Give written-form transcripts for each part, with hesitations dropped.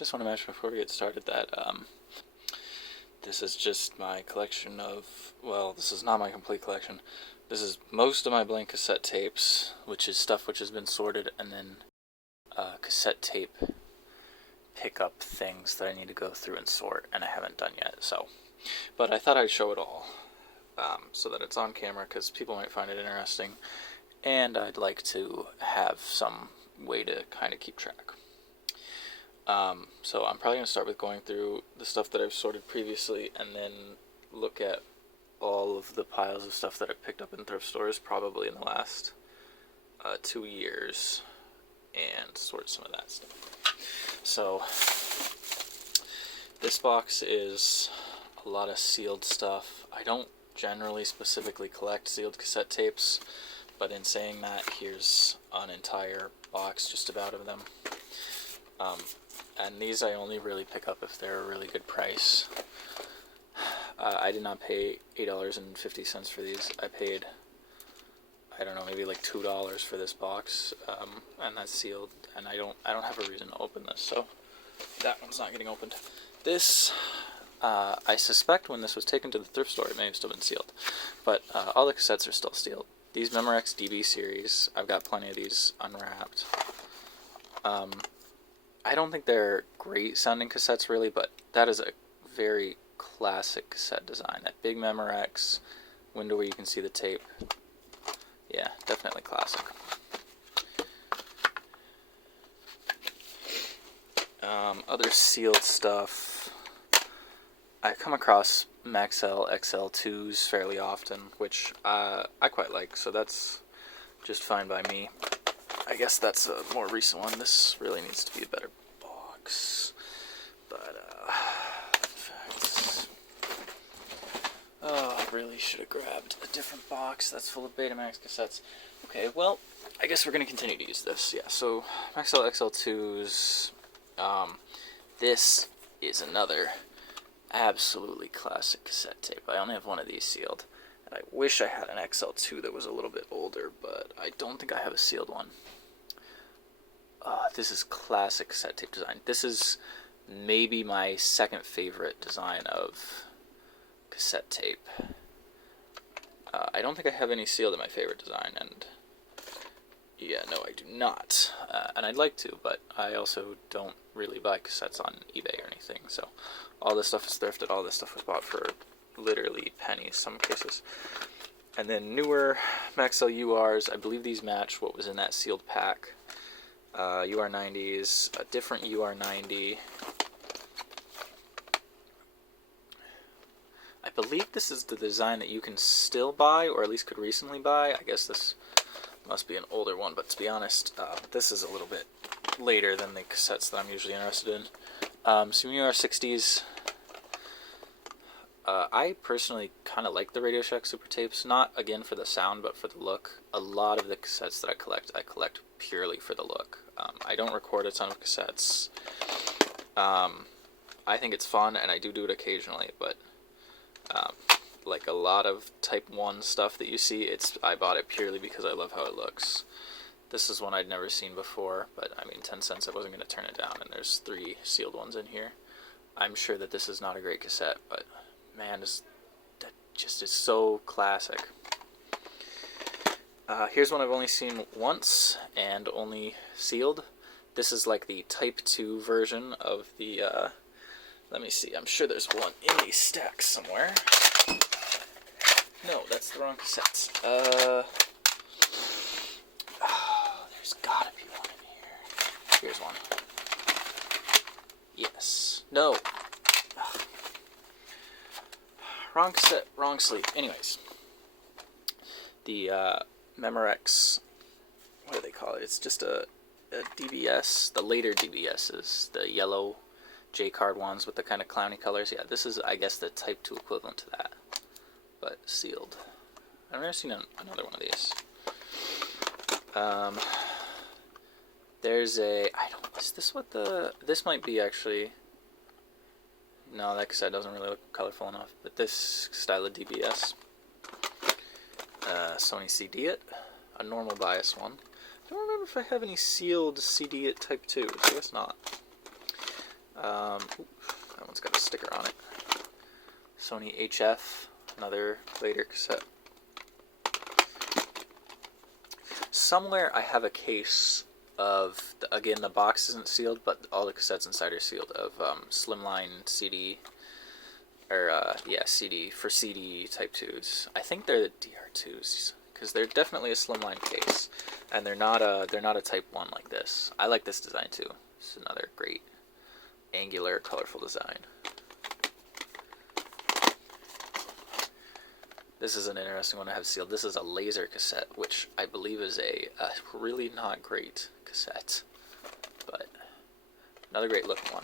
just want to mention before we get started that this is just my collection of, well, this is not my complete collection. This is most of my blank cassette tapes, which is stuff which has been sorted, and then cassette tape pickup things that I need to go through and sort, and I haven't done yet. So, but I thought I'd show it all so that it's on camera, because people might find it interesting, and I'd like to have some way to kind of keep track. So I'm probably going to start with going through the stuff that I've sorted previously, and then look at all of the piles of stuff that I've picked up in thrift stores, probably in the last 2 years, and sort some of that stuff. So this box is a lot of sealed stuff. I don't generally specifically collect sealed cassette tapes, but in saying that, here's an entire box just about of them. And these I only really pick up if they're a really good price. I did not pay $8.50 for these. I paid, I don't know, maybe like $2 for this box, and that's sealed. And I don't have a reason to open this, so that one's not getting opened. This, I suspect when this was taken to the thrift store, it may have still been sealed, but all the cassettes are still sealed. These Memorex DB series, I've got plenty of these unwrapped. I don't think they're great sounding cassettes really, but that is a very classic cassette design. That big Memorex window where you can see the tape. Yeah, definitely classic. Other sealed stuff. I come across Maxell XL2s fairly often, which I quite like, so that's just fine by me. I guess that's a more recent one. This really needs to be a better box. But, I really should have grabbed a different box that's full of Betamax cassettes. Okay, well, I guess we're going to continue to use this. Yeah, so Maxell XL2s. This is another absolutely classic cassette tape. I only have one of these sealed. And I wish I had an XL2 that was a little bit older, but I don't think I have a sealed one. This is classic cassette tape design. This is maybe my second favorite design of cassette tape. I don't think I have any sealed in my favorite design, and yeah, no, I do not. And I'd like to, but I also don't really buy cassettes on eBay or anything, so all this stuff is thrifted, all this stuff was bought for literally pennies, some cases. And then newer Maxell URs, I believe these match what was in that sealed pack. UR90s, a different UR90. I believe this is the design that you can still buy, or at least could recently buy. I guess this must be an older one, but to be honest, this is a little bit later than the cassettes that I'm usually interested in. Some UR60s. I personally kind of like the Radio Shack Super Tapes, not again for the sound, but for the look. A lot of the cassettes that I collect purely for the look. I don't record a ton of cassettes. I think it's fun, and I do it occasionally, but like a lot of Type 1 stuff that you see, I bought it purely because I love how it looks. This is one I'd never seen before, but I mean, 10 cents, I wasn't going to turn it down, and there's 3 sealed ones in here. I'm sure that this is not a great cassette, but man, that just is so classic. Here's one I've only seen once and only sealed. This is like the Type 2 version of the, let me see, I'm sure there's one in these stacks somewhere. No, that's the wrong cassette. There's gotta be one in here. Here's one. Yes. No. Ugh. Wrong cassette, wrong sleeve. Anyways, the Memorex, what do they call it? It's just a DBS, the later DBSs, the yellow J-card ones with the kind of clowny colors. Yeah, this is, I guess, the Type 2 equivalent to that, but sealed. I've never seen another one of these. There's is this what this might be actually, no, that cassette doesn't really look colorful enough, but this style of DBS, Sony CD-IT, a normal bias one. I don't remember if I have any sealed CD-IT Type 2, so I guess not. That one's got a sticker on it. Sony HF, another later cassette. Somewhere I have a case of, again, the box isn't sealed, but all the cassettes inside are sealed, of slimline CD, or CD, for CD Type 2s. I think they're the DR2s, because they're definitely a slimline case, and they're not a Type 1 like this. I like this design too. It's another great angular, colorful design. This is an interesting one I have sealed. This is a laser cassette, which I believe is a really not great cassette, but another great looking one.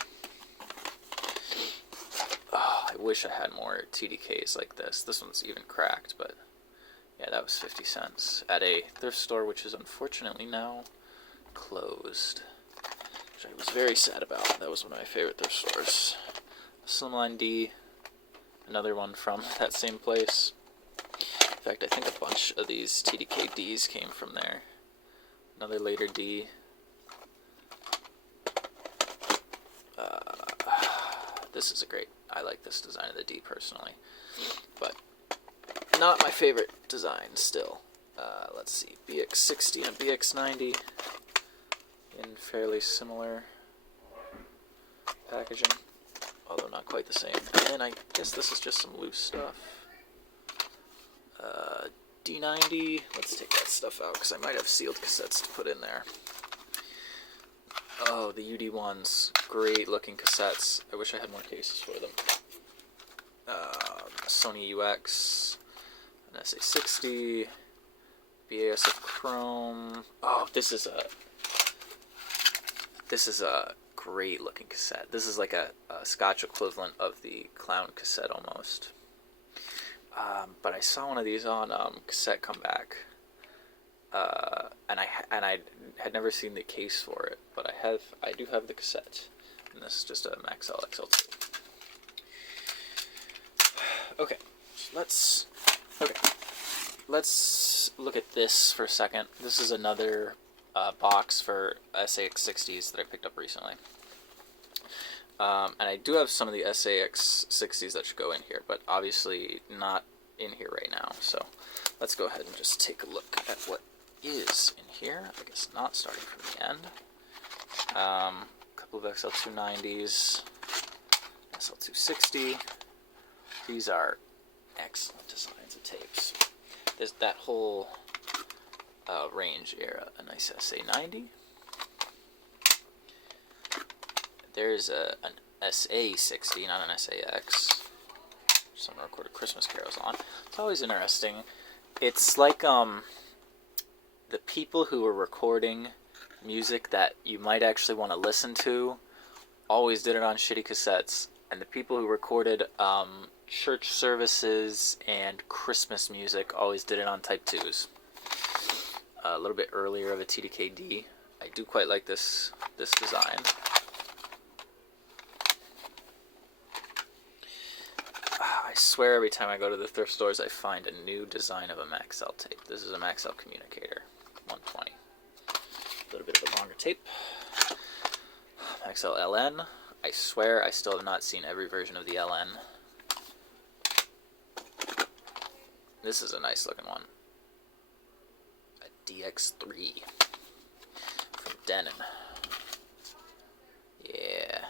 Oh, I wish I had more TDKs like this. This one's even cracked, but yeah, that was 50 cents at a thrift store, which is unfortunately now closed, which I was very sad about. That was one of my favorite thrift stores. Slimline D, another one from that same place. In fact, I think a bunch of these TDK Ds came from there. Another later D. This is a great, I like this design of the D personally, but not my favorite design still. Let's see, BX60 and BX90 in fairly similar packaging, although not quite the same. And then I guess this is just some loose stuff. D90, let's take that stuff out because I might have sealed cassettes to put in there. Oh, the UD1s, great looking cassettes. I wish I had more cases for them. Sony UX, an SA60, BASF Chrome. Oh, this is a great looking cassette. This is like a Scotch equivalent of the Clown cassette almost. But I saw one of these on Cassette Comeback, and I had never seen the case for it, but I do have the cassette, and this is just a Maxell XL2. Okay, let's look at this for a second. This is another box for SAX60s that I picked up recently. And I do have some of the SAX60s that should go in here, but obviously not in here right now. So let's go ahead and just take a look at what is in here. I guess not starting from the end. A couple of XL290s, SL260. These are excellent designs of tapes. There's that whole range era. A nice SA90. There's an SA60, not an SAX. Someone recorded Christmas carols on. It's always interesting. It's like the people who are recording music that you might actually want to listen to always did it on shitty cassettes, and the people who recorded church services and Christmas music always did it on Type 2s. A little bit earlier of a TDKD. I do quite like this design. I swear every time I go to the thrift stores I find a new design of a Maxell tape. This is a Maxell communicator, 120. A little bit of a longer tape. Maxell LN. I swear I still have not seen every version of the LN. This is a nice looking one. A DX3 from Denon. Yeah.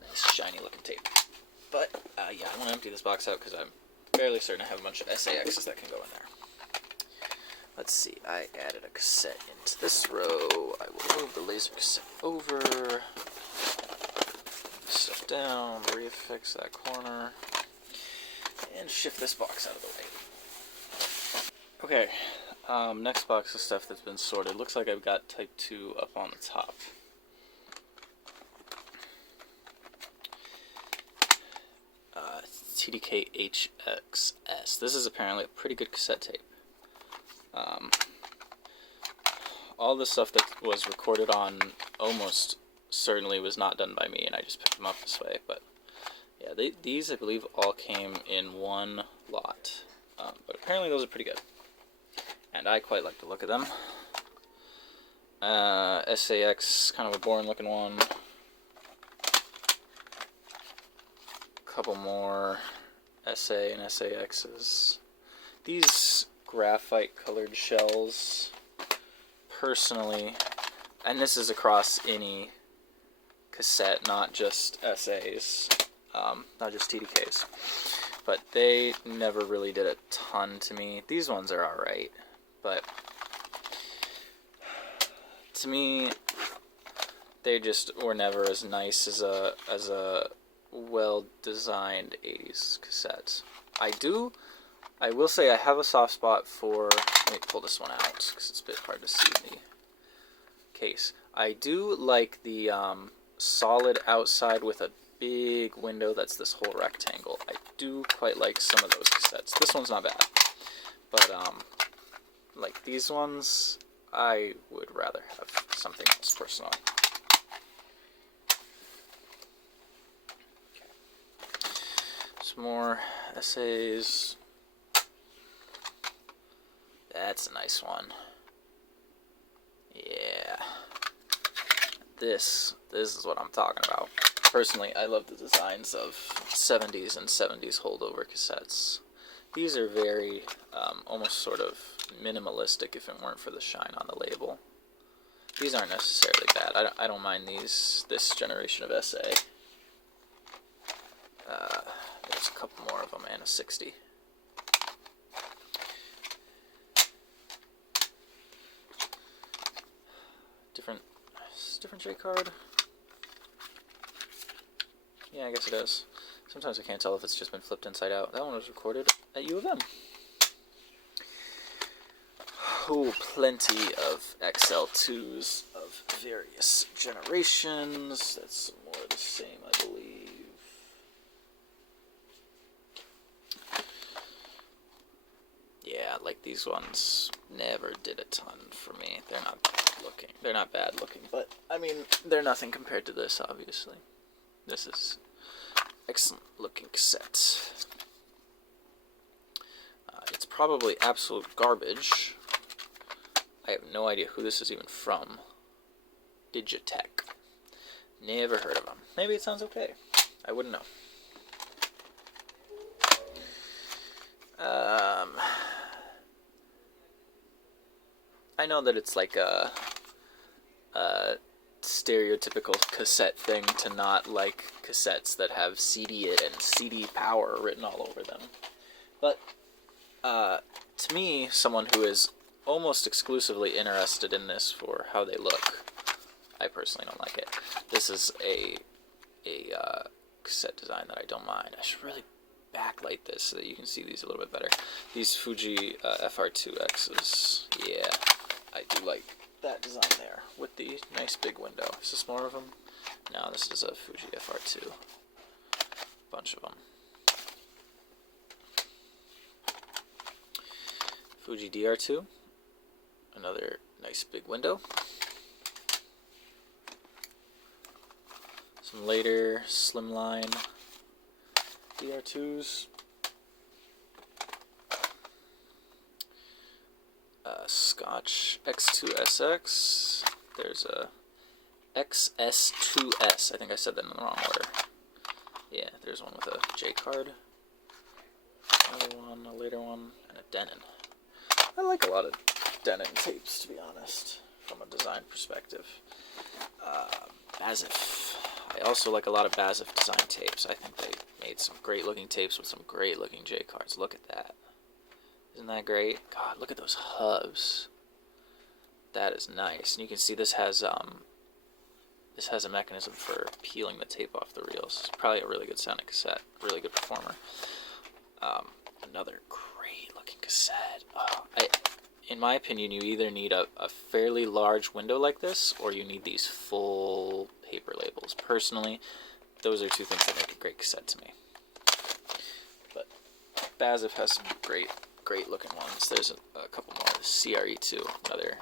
Nice shiny looking tape. But, yeah, I want to empty this box out because I'm fairly certain I have a bunch of SAXs that can go in there. Let's see, I added a cassette into this row. I will move the laser cassette over. Move stuff down, reaffix that corner, and shift this box out of the way. Okay, next box of stuff that's been sorted. Looks like I've got Type 2 up on the top. TDK HXS. This is apparently a pretty good cassette tape. All the stuff that was recorded on almost certainly was not done by me, and I just picked them up this way. But yeah, these I believe all came in one lot. But apparently those are pretty good, and I quite like to look at them. SAX, kind of a boring looking one. couple more SA and SAXs. These graphite colored shells, personally, and this is across any cassette, not just SAs, not just TDKs, but they never really did a ton to me. These ones are alright, but to me, they just were never as nice as a well-designed 80s cassette. I will say I have a soft spot for, let me pull this one out because it's a bit hard to see in the case. I do like the solid outside with a big window that's this whole rectangle. I do quite like some of those cassettes. This one's not bad, but like these ones, I would rather have something else personally. Some more essays. That's a nice one. Yeah. This is what I'm talking about. Personally, I love the designs of 70s and 70s holdover cassettes. These are very, almost sort of minimalistic if it weren't for the shine on the label. These aren't necessarily bad. I don't mind these, this generation of SA. There's a couple more of them and a 60. Different J card. Yeah, I guess it is. Sometimes I can't tell if it's just been flipped inside out. That one was recorded at U of M. Oh, plenty of XL2s of various generations. That's some more of the same, I believe. Yeah, like these ones never did a ton for me. They're not bad looking. They're not bad looking, but I mean, they're nothing compared to this, obviously. This is excellent looking cassette. It's probably absolute garbage. I have no idea who this is even from. Digitech. Never heard of them. Maybe it sounds okay. I wouldn't know. I know that it's like a stereotypical cassette thing to not like cassettes that have CD it and CD power written all over them. But to me, someone who is almost exclusively interested in this for how they look, I personally don't like it. This is a cassette design that I don't mind. I should really backlight this so that you can see these a little bit better. These Fuji FR2Xs, yeah, I do like that design there with the nice big window. Is this more of them? No, this is a Fuji FR2. Bunch of them. Fuji DR2. Another nice big window. Some later slimline DR2s. Scotch X2SX. There's a XS2S. I think I said that in the wrong order. Yeah, there's one with a J card. Another one, a later one, and a Denon. I like a lot of Denon tapes, to be honest, from a design perspective. Bazif. I also like a lot of Bazif design tapes. I think they made some great looking tapes with some great looking J cards. Look at that. Isn't that great? God, look at those hubs. That is nice. And you can see this has a mechanism for peeling the tape off the reels. It's probably a really good sounding cassette. Really good performer. Another great looking cassette. In my opinion, you either need a fairly large window like this, or you need these full paper labels. Personally, those are two things that make a great cassette to me. But Bazif has some great looking ones. There's a couple more. CRE2, another.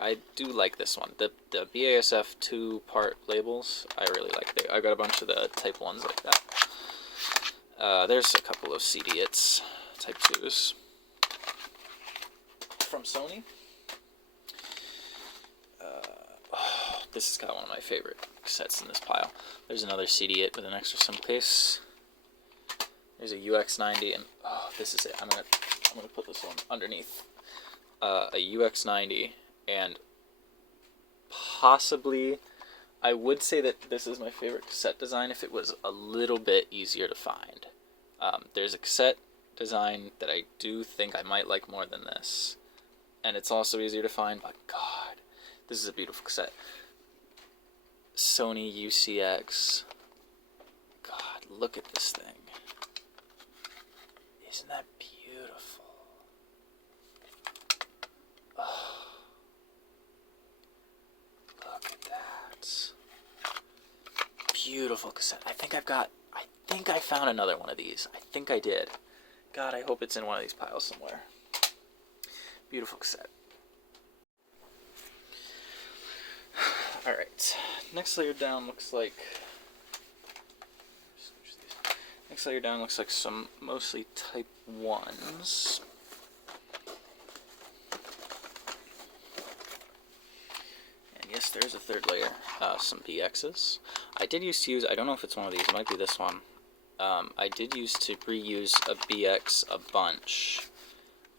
I do like this one. The BASF 2-part labels, I really like. I got a bunch of the Type 1s like that. There's a couple of CDits, Type 2s. From Sony. This has got one of my favorite cassettes in this pile. There's another CD-it with an extra SIM case. There's a UX90, and oh, this is it. I'm gonna put this one underneath. A UX90, and possibly, I would say that this is my favorite cassette design if it was a little bit easier to find. There's a cassette design that I do think I might like more than this, and it's also easier to find, but God, this is a beautiful cassette. Sony UCX. God, look at this thing. Isn't that beautiful? Oh, look at that. Beautiful cassette. I think I found another one of these. I think I did. God, I hope it's in one of these piles somewhere. Beautiful cassette. Alright, next layer down looks like... Next layer down looks like some mostly Type 1s. And yes, there's a third layer. Some BXs. I did used to use, I don't know if it's one of these, it might be this one. I did used to reuse a BX a bunch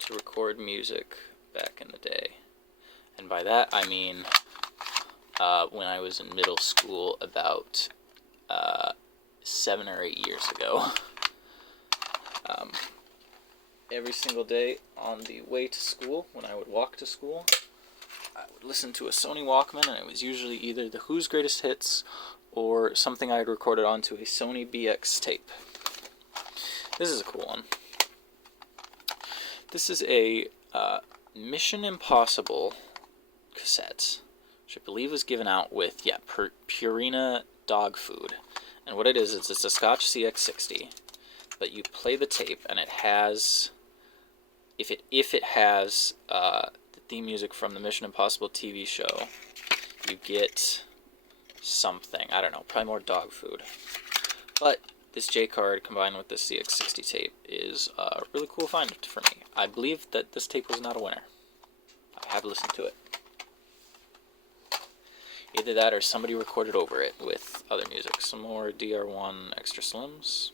to record music back in the day. And by that I mean when I was in middle school about 7 or 8 years ago. Every single day on the way to school, when I would walk to school, I would listen to a Sony Walkman, and it was usually either the Who's Greatest Hits or something I had recorded onto a Sony BX tape. This is a cool one. This is a Mission Impossible cassette, which I believe was given out with, Purina dog food. And what it is, it's a Scotch CX60, but you play the tape, and it has, if it has the theme music from the Mission Impossible TV show, you get something. I don't know, probably more dog food. But this J card combined with this CX60 tape is a really cool find for me. I believe that this tape was not a winner. I have listened to it. Either that or somebody recorded over it with other music. Some more DR1 Extra Slims.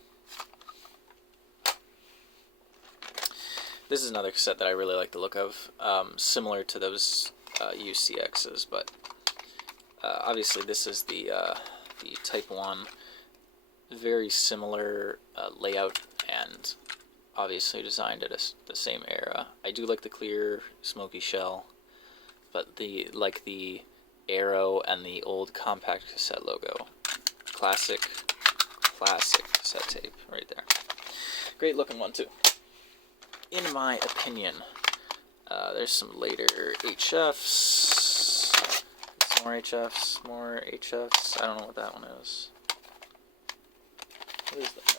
This is another cassette that I really like the look of. Similar to those UCXs, but obviously this is the Type 1. Very similar layout and obviously designed at the same era. I do like the clear smoky shell, but the arrow and the old compact cassette logo. Classic cassette tape right there. Great looking one too, in my opinion. There's some later HFs. More HFs. I don't know what that one is. What is that?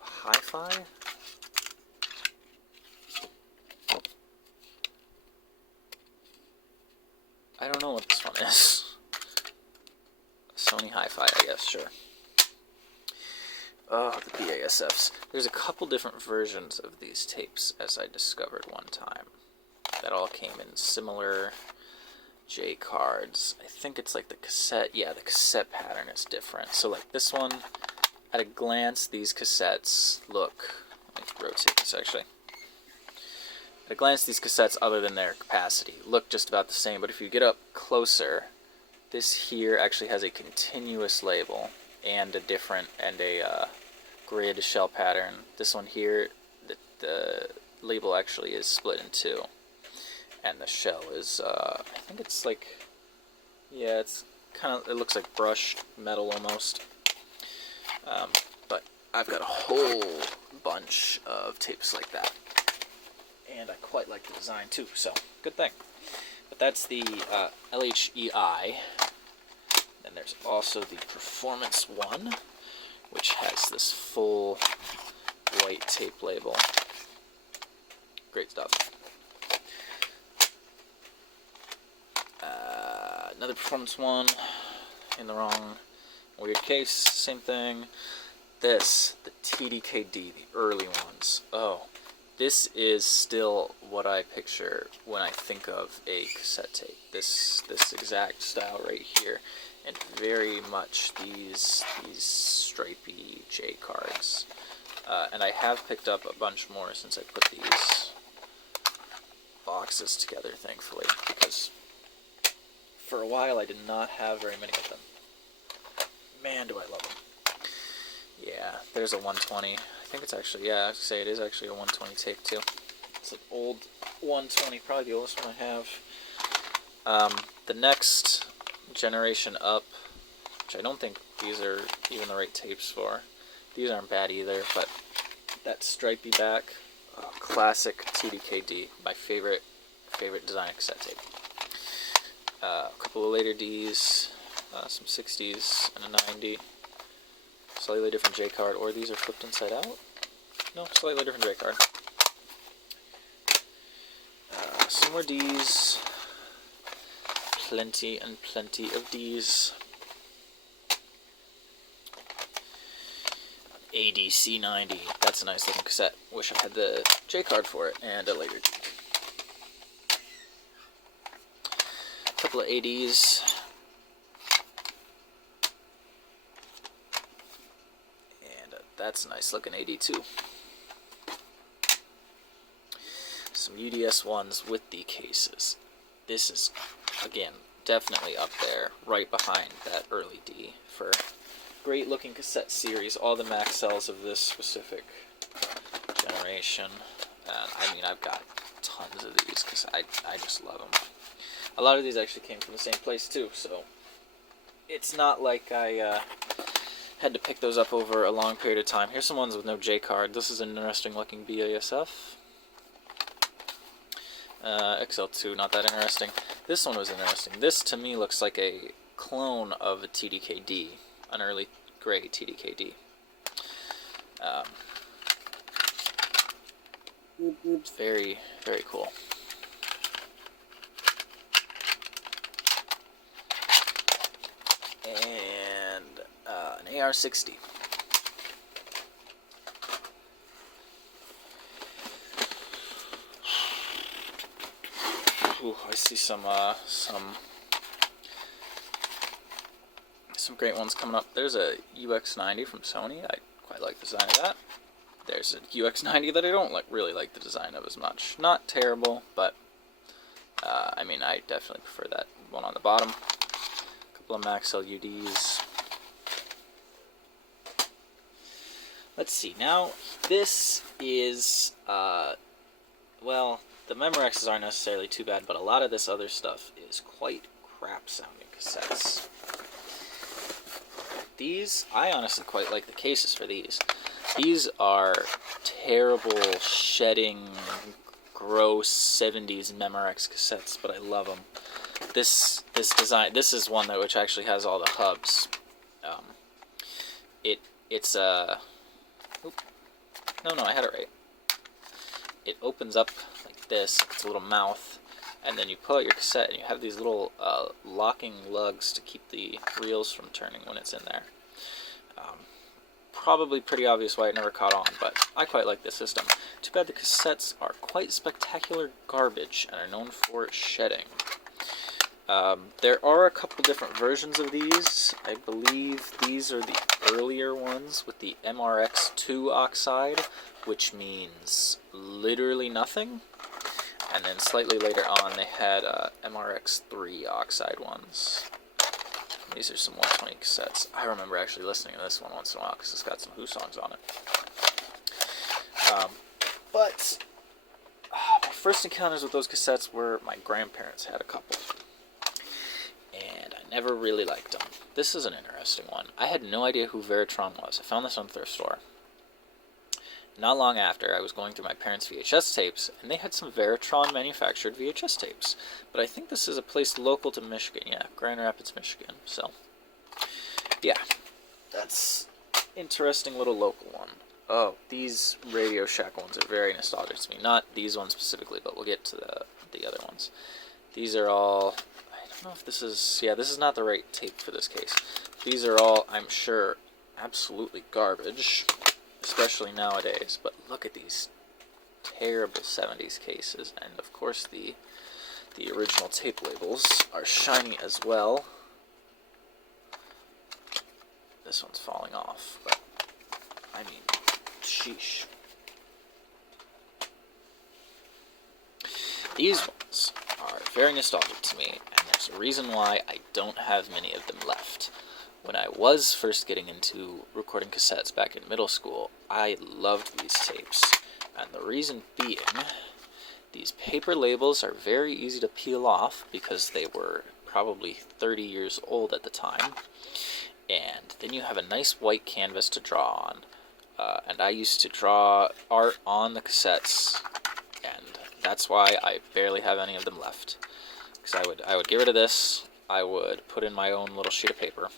Hi-Fi? I don't know what this one is. Sony Hi-Fi, I guess, sure. Oh, the BASFs. There's a couple different versions of these tapes, as I discovered one time, that all came in similar J cards. I think it's like the cassette. Yeah, the cassette pattern is different. So like this one, at a glance, these cassettes look... Let me rotate this actually. At a glance, these cassettes, other than their capacity, look just about the same. But if you get up closer, this here actually has a continuous label and a grid shell pattern. This one here, the label actually is split in two. And the shell is, I think it's like, yeah, it's kind of, it looks like brushed metal almost. But I've got a whole bunch of tapes like that. And I quite like the design too, so good thing. But that's the LHEI. Then there's also the Performance one, which has this full white tape label. Great stuff. Another Performance one in the wrong weird case, same thing. This, the TDKD, the early ones. Oh, this is still what I picture when I think of a cassette tape. This exact style right here and very much these stripy J cards. And I have picked up a bunch more since I put these boxes together, thankfully, because for a while I did not have very many of them. Man, do I love them. Yeah, there's a 120. I think it's actually, yeah, I was say it is actually a 120 tape too. It's an old 120, probably the oldest one I have. The next generation up, which I don't think these are even the right tapes for. These aren't bad either, but that stripy back, classic TDKD, my favorite design cassette tape. A couple of later Ds, some 60s and a 90. Slightly different J card, or these are flipped inside out? No, slightly different J card. Some more Ds. Plenty and plenty of Ds. ADC90. That's a nice looking cassette. Wish I had the J card for it, and a later D. A couple of ADs. And that's a nice looking AD too. Some UDS ones with the cases. This is, again, definitely up there, right behind that early D for great looking cassette series. All the Maxells of this specific generation. And I mean, I've got tons of these because I just love them. A lot of these actually came from the same place too, so it's not like I had to pick those up over a long period of time. Here's some ones with no J card. This is an interesting looking BASF. XL2, not that interesting. This one was interesting. This to me looks like a clone of a TDKD, an early gray TDKD. Very, very cool. And an AR-60. Ooh, I see some great ones coming up. There's a UX90 from Sony. I quite like the design of that. There's a UX90 that I don't really like the design of as much. Not terrible, but I mean, I definitely prefer that one on the bottom. A couple of Maxell UDs. Let's see. Now, this is well, the Memorexes aren't necessarily too bad, but a lot of this other stuff is quite crap-sounding cassettes. These, I honestly quite like the cases for these. These are terrible, shedding, gross 70s Memorex cassettes, but I love them. This design, this is one that which actually has all the hubs. It's a... No, I had it right. It opens up like this. It's a little mouth, and then you pull out your cassette, and you have these little locking lugs to keep the reels from turning when it's in there. Probably pretty obvious why it never caught on, but I quite like this system. Too bad the cassettes are quite spectacular garbage and are known for shedding. There are a couple different versions of these. I believe these are the earlier ones with the MRX2 oxide, which means literally nothing. And then slightly later on, they had MRX3 oxide ones. These are some 120 cassettes. I remember actually listening to this one once in a while because it's got some Who songs on it. But my first encounters with those cassettes were my grandparents had a couple. And I never really liked them. This is an interesting one. I had no idea who Veritron was. I found this on a thrift store. Not long after, I was going through my parents' VHS tapes, and they had some Veritron manufactured VHS tapes. But I think this is a place local to Michigan. Yeah, Grand Rapids, Michigan. So, yeah, that's interesting little local one. Oh, these Radio Shack ones are very nostalgic to me. Not these ones specifically, but we'll get to the other ones. These are all... I don't know if this is... Yeah, this is not the right tape for this case. These are all, I'm sure, absolutely garbage. Especially nowadays, but look at these terrible 70s cases, and of course the original tape labels are shiny as well. this one's falling off, but I mean, sheesh. These ones are very nostalgic to me, and there's a reason why I don't have many of them left. When I was first getting into recording cassettes back in middle school, I loved these tapes, and the reason being, these paper labels are very easy to peel off because they were probably 30 years old at the time, and then you have a nice white canvas to draw on, and I used to draw art on the cassettes, and that's why I barely have any of them left. Because I would get rid of this, I would put in my own little sheet of paper,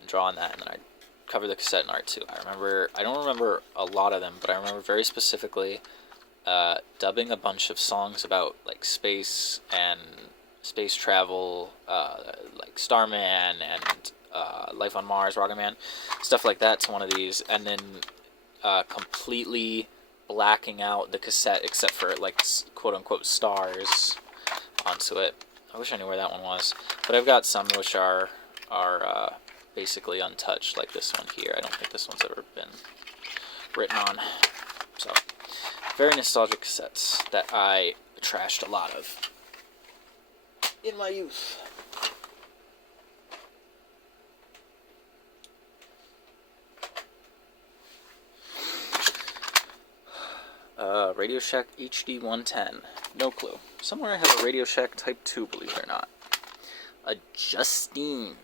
and draw on that, and then I'd cover the cassette in art too. I don't remember a lot of them, but I remember very specifically dubbing a bunch of songs about like space and space travel, like Starman and Life on Mars, Rocket Man, stuff like that to one of these, and then completely blacking out the cassette except for like quote-unquote stars onto it. I wish I knew where that one was, but I've got some which are basically untouched, like this one here. I don't think this one's ever been written on. So, very nostalgic cassettes that I trashed a lot of in my youth. Radio Shack HD 110. No clue. Somewhere I have a Radio Shack Type 2, believe it or not. A Justine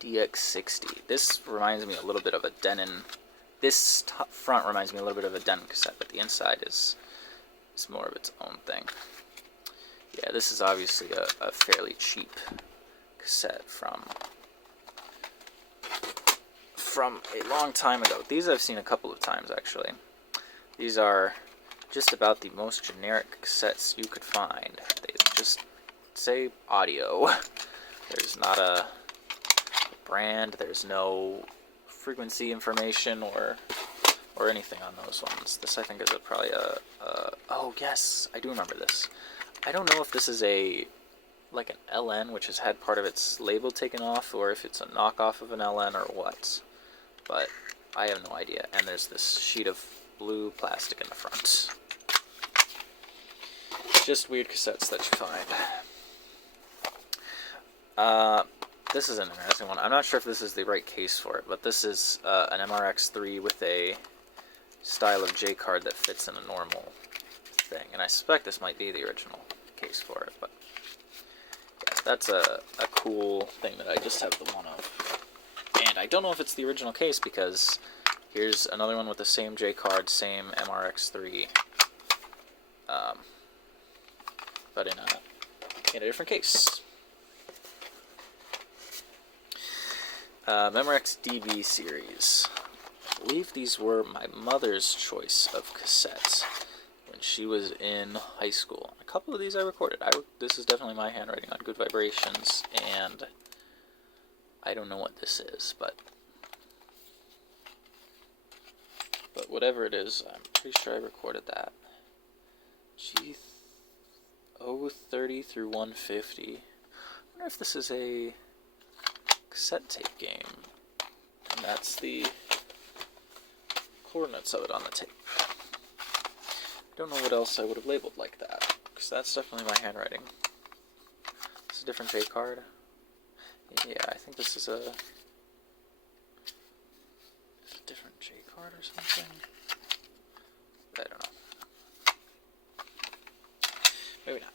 DX60. This reminds me a little bit of a Denon. This top front reminds me a little bit of a Denon cassette, but the inside is more of its own thing. Yeah, this is obviously a fairly cheap cassette from a long time ago. These I've seen a couple of times, actually. These are just about the most generic cassettes you could find. They just say audio. There's not a brand, there's no frequency information or anything on those ones. This I think is probably a oh yes, I do remember this. I don't know if this is like an LN which has had part of its label taken off, or if it's a knockoff of an LN or what, but I have no idea. And there's this sheet of blue plastic in the front. Just weird cassettes that you find. This is an interesting one. I'm not sure if this is the right case for it, but this is an MRX3 with a style of J card that fits in a normal thing, and I suspect this might be the original case for it, but yeah, that's a cool thing that I just have the one of. And I don't know if it's the original case, because here's another one with the same J card, same MRX3, but in a different case. Memorex DB series. I believe these were my mother's choice of cassettes when she was in high school. A couple of these I recorded. This is definitely my handwriting on Good Vibrations, and I don't know what this is, but whatever it is, I'm pretty sure I recorded that. G030 through 150. I wonder if this is a cassette tape game, and that's the coordinates of it on the tape. I don't know what else I would have labeled like that, because that's definitely my handwriting. It's a different J card. Yeah, I think this is a different J card or something. I don't know. Maybe not.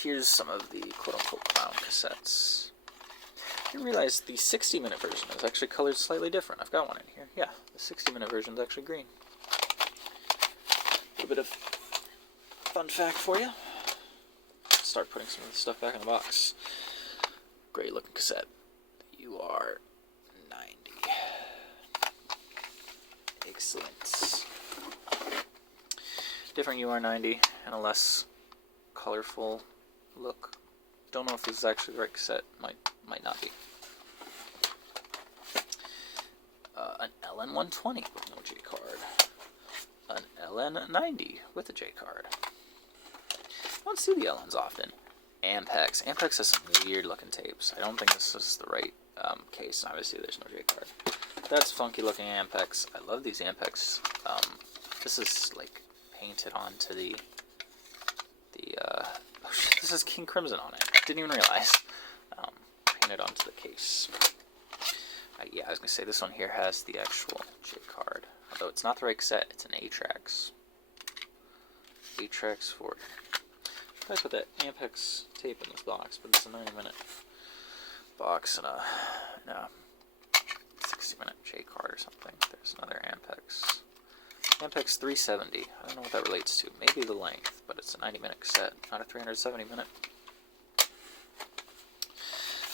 Here's some of the quote-unquote clown cassettes. I didn't realize the 60-minute version is actually colored slightly different. I've got one in here. Yeah, the 60-minute version is actually green. A little bit of fun fact for you. Start putting some of the stuff back in the box. Great looking cassette. You are 90. Excellent. Different UR90 and a less colorful look. Don't know if this is actually the right cassette. Might not be. An LN120 with no J card. An LN90 with a J card. I don't see the LNs often. Ampex. Ampex has some weird looking tapes. I don't think this is the right case. Obviously, there's no J card. That's funky looking Ampex. I love these Ampex. This is like painted onto the this is King Crimson on it. Didn't even realize. Painted onto the case. Yeah, I was gonna say this one here has the actual J card, although it's not the right cassette. It's an A-Trax. A-Trax 40. I put that Ampex tape in this box, but it's a 90-minute box and a 60-minute J card or something. There's another Ampex. Ampex 370. I don't know what that relates to. Maybe the length, but it's a 90-minute cassette, not a 370-minute.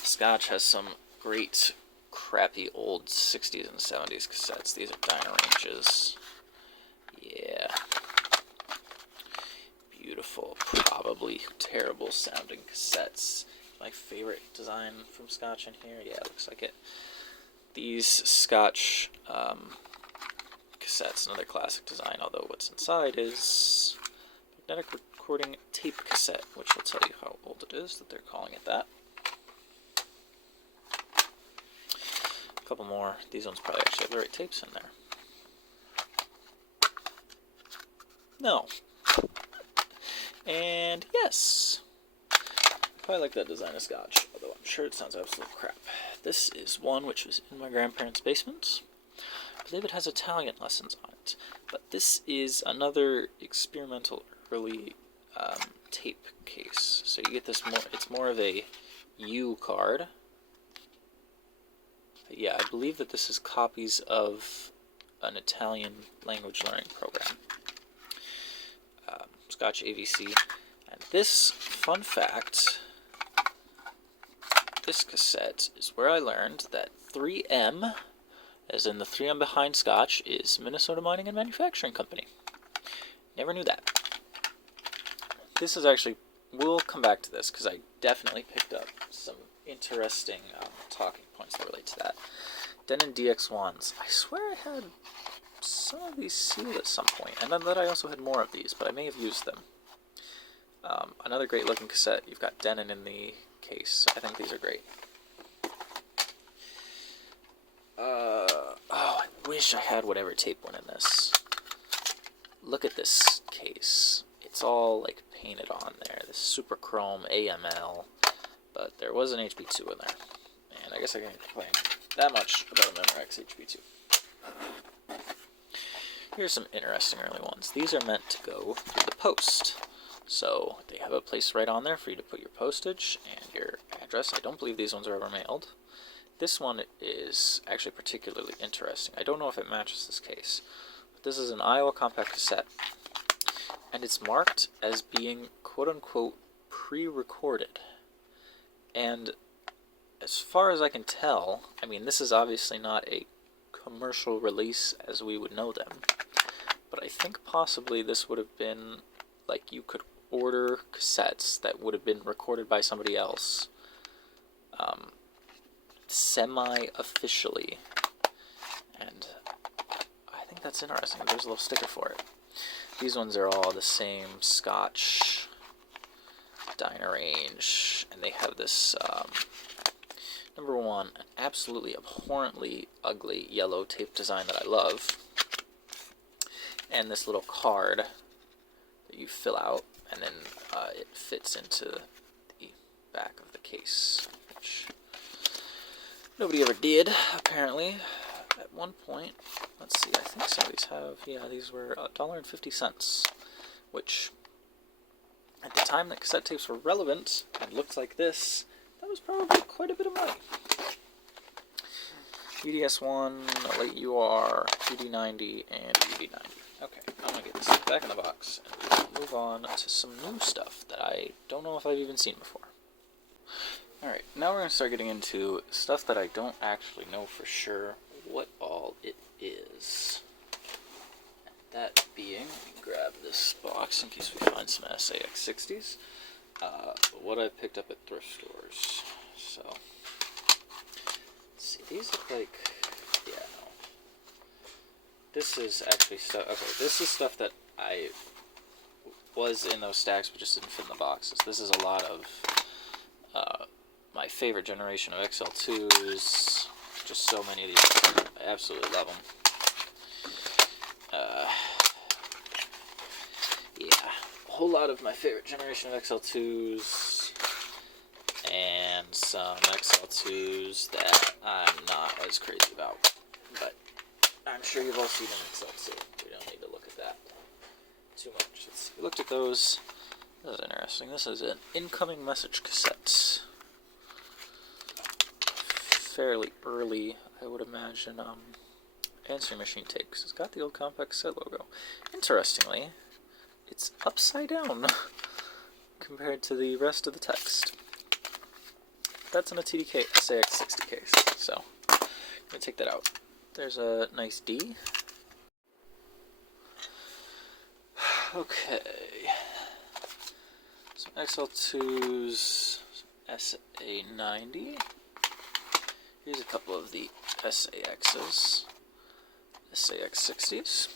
Scotch has some great, crappy old 60s and 70s cassettes. These are Dyna Ranges. Yeah. Beautiful, probably terrible sounding cassettes. My favorite design from Scotch in here. Yeah, it looks like it. These Scotch cassettes, another classic design, although what's inside is magnetic recording tape cassette, which will tell you how old it is that they're calling it that. A couple more. These ones probably actually have the right tapes in there. No. And yes. I probably like that design of Scotch, although I'm sure it sounds absolute crap. This is one which was in my grandparents' basement. I believe it has Italian lessons on it. But this is another experimental early tape case. So you get this more, it's more of a U card. Yeah, I believe that this is copies of an Italian language learning program. Scotch AVC. And this, fun fact, this cassette is where I learned that 3M, as in the 3M behind Scotch, is Minnesota Mining and Manufacturing Company. Never knew that. This is actually, we'll come back to this because I definitely picked up some interesting talking points that relate to that. Denon DX1s. I swear I had some of these sealed at some point, and then that I also had more of these, but I may have used them. Another great looking cassette. You've got Denon in the case. I think these are great. I wish I had whatever tape went in this. Look at this case. It's all like painted on there. This super chrome AML, but there was an HB2 in there, and I guess I can't complain that much about a Memorex HB2. Here's some interesting early ones. These are meant to go through the post. So they have a place right on there for you to put your postage and your address. I don't believe these ones are ever mailed. This one is actually particularly interesting. I don't know if it matches this case, but this is an Iowa compact cassette, and it's marked as being quote-unquote pre-recorded. And as far as I can tell, I mean, this is obviously not a commercial release as we would know them, but I think possibly this would have been, like, you could order cassettes that would have been recorded by somebody else, semi-officially, and I think that's interesting. There's a little sticker for it. These ones are all the same Scotch Dyna Range, and they have this, number one, an absolutely abhorrently ugly yellow tape design that I love, and this little card that you fill out, and then it fits into the back of the case, which nobody ever did, apparently, at one point. Let's see, I think some of these have, yeah, these were $1.50, which, at the time that cassette tapes were relevant and looked like this, that was probably quite a bit of money. UDS1, late UR, UD90, and UD90. Okay, I'm going to get this back in the box, and we'll move on to some new stuff that I don't know if I've even seen before. Alright, now we're going to start getting into stuff that I don't actually know for sure what all it is. And that being, let me grab this box in case we find some SAX60s, what I picked up at thrift stores. So, let's see, these look like, yeah, no. This is actually stuff, okay, this is stuff that I was in those stacks but just didn't fit in the boxes. This is a lot of my favorite generation of XL2s. Just so many of these. I absolutely love them. Yeah, a whole lot of my favorite generation of XL2s, and some XL2s that I'm not as crazy about. But I'm sure you've all seen an XL2. We don't need to look at that too much. We looked at those. This is interesting. This is an incoming message cassette. Fairly early, I would imagine, answering machine tape, because it's got the old compact cassette logo. Interestingly, it's upside down compared to the rest of the text. That's in a TDK SAX60 case, so I'm going to take that out. There's a nice D. Okay. Some XL2s, SA90. Here's a couple of the SAXs, SAX60s.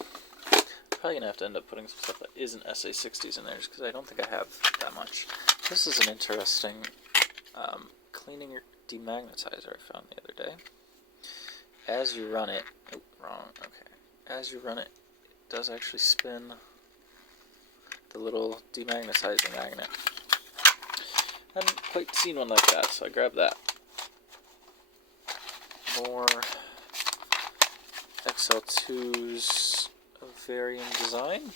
Probably gonna have to end up putting some stuff that isn't SA60s in there, just because I don't think I have that much. This is an interesting cleaning demagnetizer I found the other day. As you run it, oh, wrong. Okay. As you run it, it does actually spin the little demagnetizing magnet. I haven't quite seen one like that, so I grabbed that. More XL2s of varying design.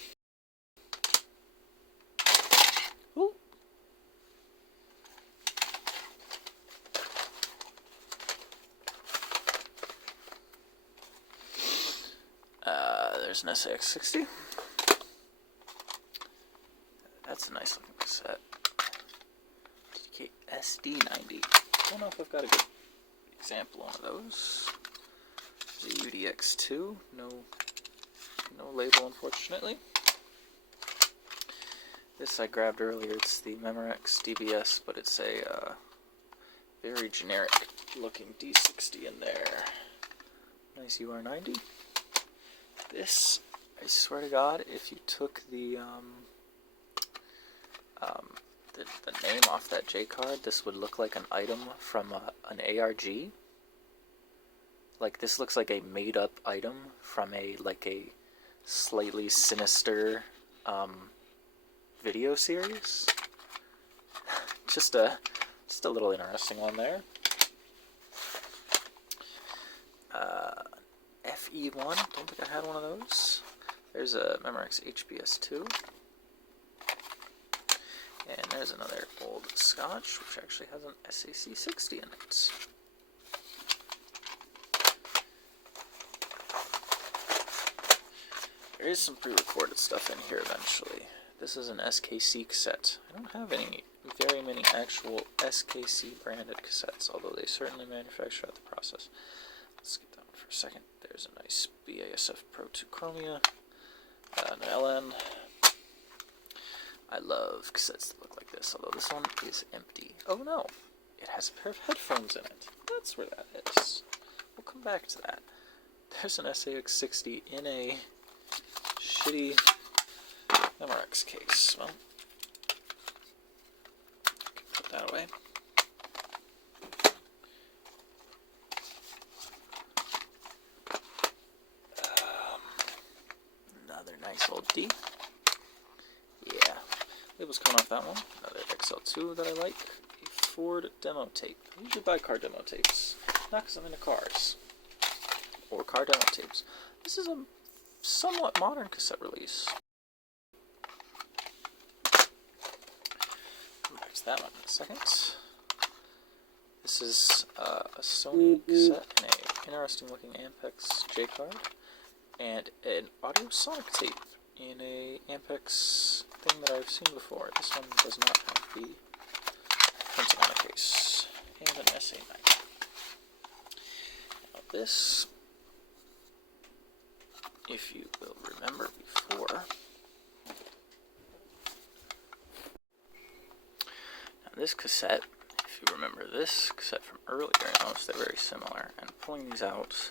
Ooh. There's an SAX60. That's a nice looking cassette. TDK SD90. Don't know if I've got a good example of those. The UDX2, no label unfortunately. This I grabbed earlier, it's the Memorex DBS, but it's a very generic looking D60 in there. Nice UR90. This, I swear to God, if you took the name off that J card, this would look like an item from an ARG. Like, this looks like a made-up item from a slightly sinister video series. just a little interesting one there. FE1, don't think I had one of those. There's a Memorex HBS2. And there's another old Scotch, which actually has an SAC60 in it. There is some pre-recorded stuff in here eventually. This is an SKC cassette. I don't have very many actual SKC branded cassettes, although they certainly manufacture out the process. Let's skip that one for a second. There's a nice BASF Pro 2 Chromia, an LN. I love cassettes that look like this, although this one is empty. Oh no, it has a pair of headphones in it. That's where that is. We'll come back to that. There's an SAX60 in a shitty Memorex case. Well, put that away. Another nice old D. Yeah. Label's coming off that one. Another XL2 that I like. A Ford demo tape. I usually buy car demo tapes. Not because I'm into cars. Or car demo tapes. This is a somewhat modern cassette release. Come back to that one in a second. This is a Sony cassette and a interesting looking Ampex J card. And an audio sonic tape in a Ampex thing that I've seen before. This one does not have the printing on the case. And an SA9. Now this, if you will remember before, now this cassette, if you remember this cassette from earlier, notice they're very similar. And pulling these out,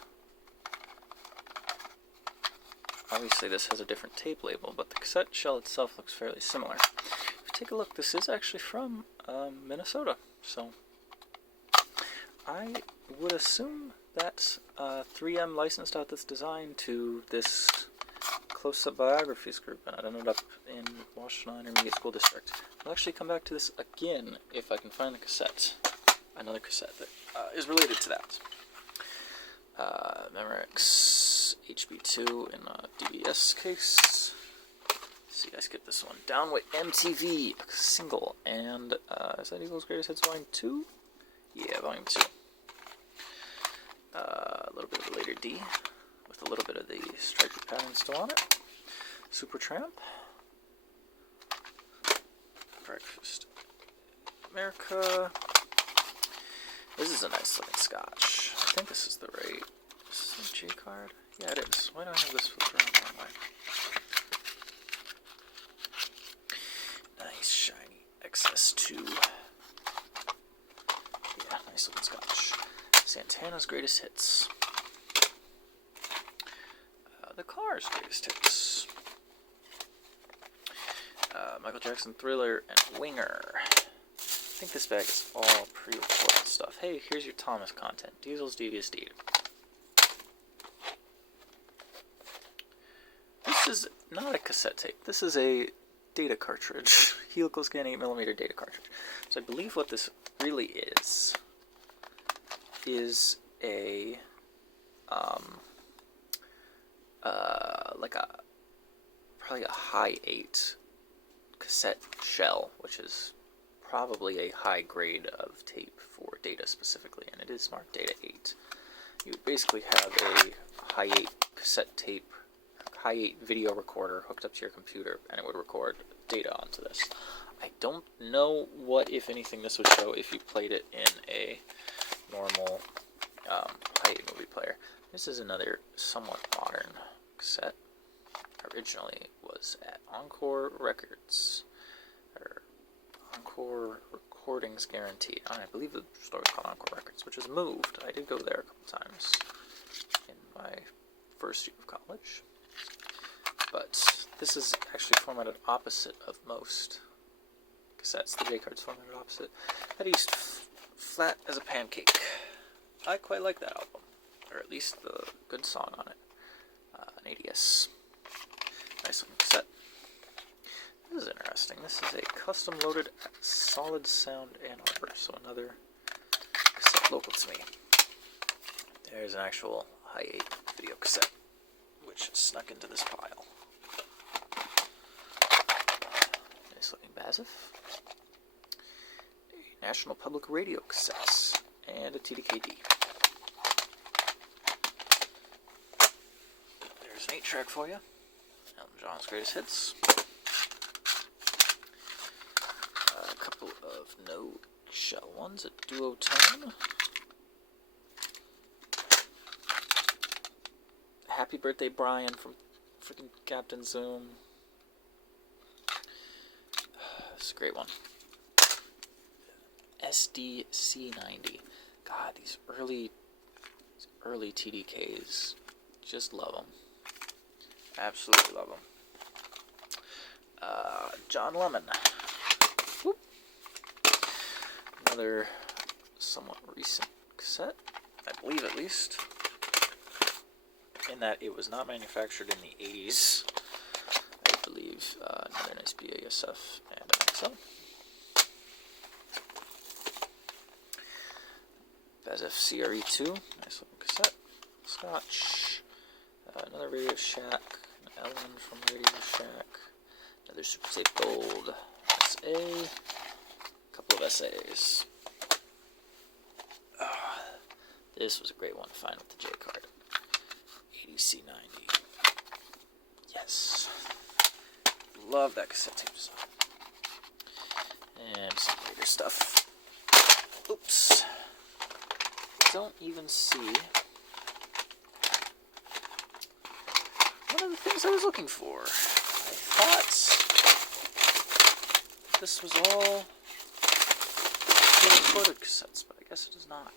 obviously this has a different tape label, but the cassette shell itself looks fairly similar. If you take a look, this is actually from Minnesota, so I would assume that 3M licensed out this design to this Close-Up Biographies group, and it ended up in Washington Intermediate School District. I'll actually come back to this again if I can find the cassette. Another cassette that is related to that. Memorex HB2 in a DBS case. See, I skipped this one. Downweight MTV, a single, and is that Eagles Greatest Hits Volume 2? Yeah, Volume 2. A little bit of the later D, with a little bit of the stripy pattern still on it. Supertramp. Breakfast America. This is a nice looking scotch. I think this is the right. Is this a G card? Yeah, it is. Why do I have this flipped around the wrong way? Nice shiny XS2. Yeah, nice looking scotch. Santana's Greatest Hits. The Cars' Greatest Hits. Michael Jackson Thriller and Winger. I think this bag is all pre-recorded stuff. Hey, here's your Thomas content. Diesel's Devious Deed. This is not a cassette tape. This is a data cartridge. Helical scan 8mm data cartridge. So I believe what this really is a probably a high 8 cassette shell, which is probably a high grade of tape for data specifically, and it is marked Data 8. You would basically have a high 8 cassette tape, high 8 video recorder hooked up to your computer, and it would record data onto this. I don't know what, if anything, this would show if you played it in a normal high 8 movie player. This is another somewhat modern cassette. Originally was at Encore Records, or Encore Recordings Guaranteed. I believe the store was called Encore Records, which was moved. I did go there a couple times in my first year of college. But this is actually formatted opposite of most cassettes. The J card's formatted opposite. That used flat as a pancake. I quite like that album, or at least the good song on it. An ADS. Nice looking cassette. This is interesting. This is a custom loaded solid sound Ann Arbor, so another cassette local to me. There's an actual high 8 video cassette, which snuck into this pile. Nice looking Bazif. A National Public Radio cassettes, and a TDKD. There's an 8-track for you. Elton John's Greatest Hits. A couple of no shell ones, a duotone. Happy Birthday Brian from freaking Captain Zoom. It's a great one. SDC90. God, these early TDKs, just love them. Absolutely love them. John Lemon. Whoop. Another somewhat recent cassette, I believe at least, in that it was not manufactured in the 80s. I believe another nice BASF and Maxell. Bazif CRE2, nice looking cassette. Scotch. Another Radio Shack. An Ellen from Radio Shack. Another Super Tape Gold. SA. A couple of SAs. This was a great one to find with the J card. ADC90. Yes. Love that cassette tape design. And some later stuff. Oops. Don't even see one of the things I was looking for. I thought this was all pre-recorded cassettes, but I guess it is not.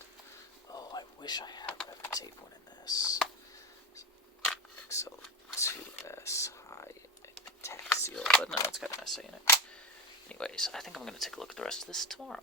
Oh, I wish I had whatever tape went in this. Excel 2S high tax seal, but no, it's got an SA in it. Anyways, I think I'm going to take a look at the rest of this tomorrow.